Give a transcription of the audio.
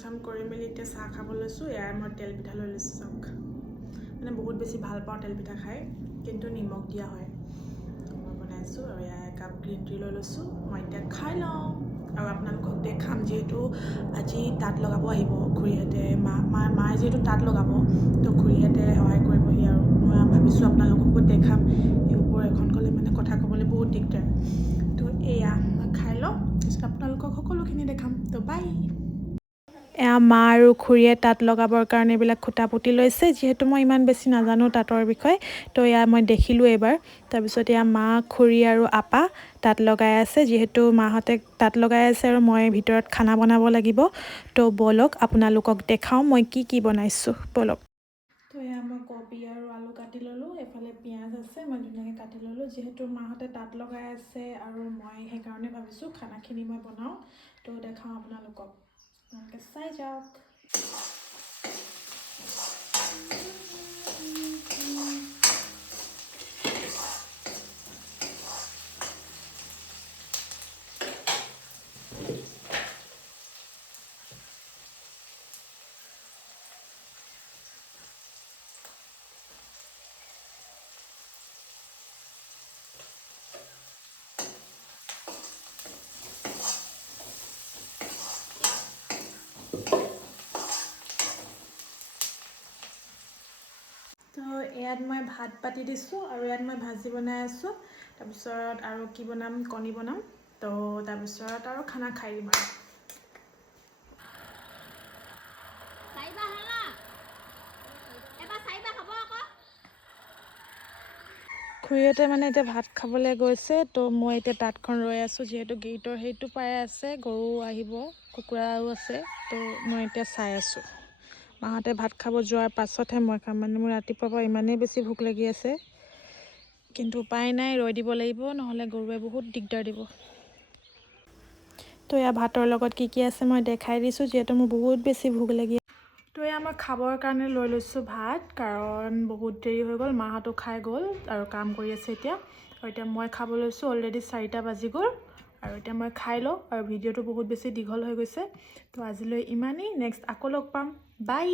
চাম কৰি মেলি এতিয়া চাহ খাব লৈছোঁ ইয়াৰ মই তেল পিঠা লৈ লৈছোঁ চাওক মানে বহুত বেছি ভাল পাওঁ তেল পিঠা খাই কিন্তু নিমখ দিয়া হয় মই বনাইছোঁ আৰু ইয়াৰ একাপ গ্ৰীণ টি লৈ লৈছোঁ মই এতিয়া খাই লওঁ আৰু আপোনালোকক দেখাম যিহেতু আজি তাঁত লগাব আহিব খুৰীহঁতে মায়ে যিহেতু তাঁত লগাব তো খুৰীহঁতে সহায় কৰিবহি আৰু মই ভাবিছোঁ আপোনালোককো দেখাম এই ওপৰ এখন ক'লে মানে কথা ক'বলৈ বহুত দিগদাৰ তো এয়া মই খাই লওঁ তাৰপিছত আপোনালোকক সকলোখিনি দেখাম তো বাই এয়া মা আৰু খুৰীয়ে তাঁত লগাবৰ কাৰণে এইবিলাক খুটা পুতি লৈছে যিহেতু মই ইমান বেছি নাজানো তাঁতৰ বিষয়ে তো এয়া মই দেখিলোঁ এইবাৰ তাৰপিছত এয়া মা খুৰী আৰু আপা তাঁত লগাই আছে যিহেতু মাহঁতে তাঁত লগাই আছে আৰু মই ভিতৰত খানা বনাব লাগিব তো ব'লক আপোনালোকক দেখাওঁ মই কি বনাইছোঁ ব'লক তো এয়া মই কবি আৰু আলু কাটি ল'লোঁ এফালে পিঁয়াজ আছে মই ধুনীয়াকৈ কাটি ল'লোঁ যিহেতু মাহঁতে তাঁত লগাই আছে আৰু মই সেইকাৰণে ভাবিছোঁ খানাখিনি মই বনাওঁ তো দেখাওঁ আপোনালোকক আপোনালোকে চাই যাওক তো ইয়াত মই ভাত পাতি দিছোঁ আৰু ইয়াত মই ভাজি বনাই আছোঁ তাৰপিছত আৰু কি বনাম কণী বনাম তো তাৰপিছত আৰু খানা খাই দিম আৰু খুৰীহঁতে মানে এতিয়া ভাত খাবলৈ গৈছে তো মই এতিয়া তাঁতখন ৰৈ আছোঁ যিহেতু গেটৰ সেইটো পাই আছে গৰু আহিব কুকুৰাও আছে তো মই এতিয়া চাই আছোঁ মাহঁতে ভাত খাব যোৱাৰ পাছতহে মই খাম মানে মোৰ ৰাতিপুৱাৰ পৰা ইমানেই বেছি ভোক লাগি আছে কিন্তু উপায় নাই ৰৈ দিব লাগিব নহ'লে গৰুৱে বহুত দিগদাৰ দিব তো এয়া ভাতৰ লগত কি আছে মই দেখাই দিছোঁ যিহেতু মোৰ বহুত বেছি ভোক লাগি তো এয়া মই খাবৰ কাৰণে লৈ লৈছোঁ ভাত কাৰণ বহুত দেৰি হৈ গ'ল মাহঁতো খাই গ'ল আৰু কাম কৰি আছে এতিয়া আৰু এতিয়া মই খাব লৈছোঁ অলৰেডি 4টা বাজি গ'ল আৰু এতিয়া মই খাই লওঁ আৰু ভিডিঅ'টো বহুত বেছি দীঘল হৈ গৈছে তো আজিলৈ ইমানেই নেক্সট আকৌ লগ পাম বাই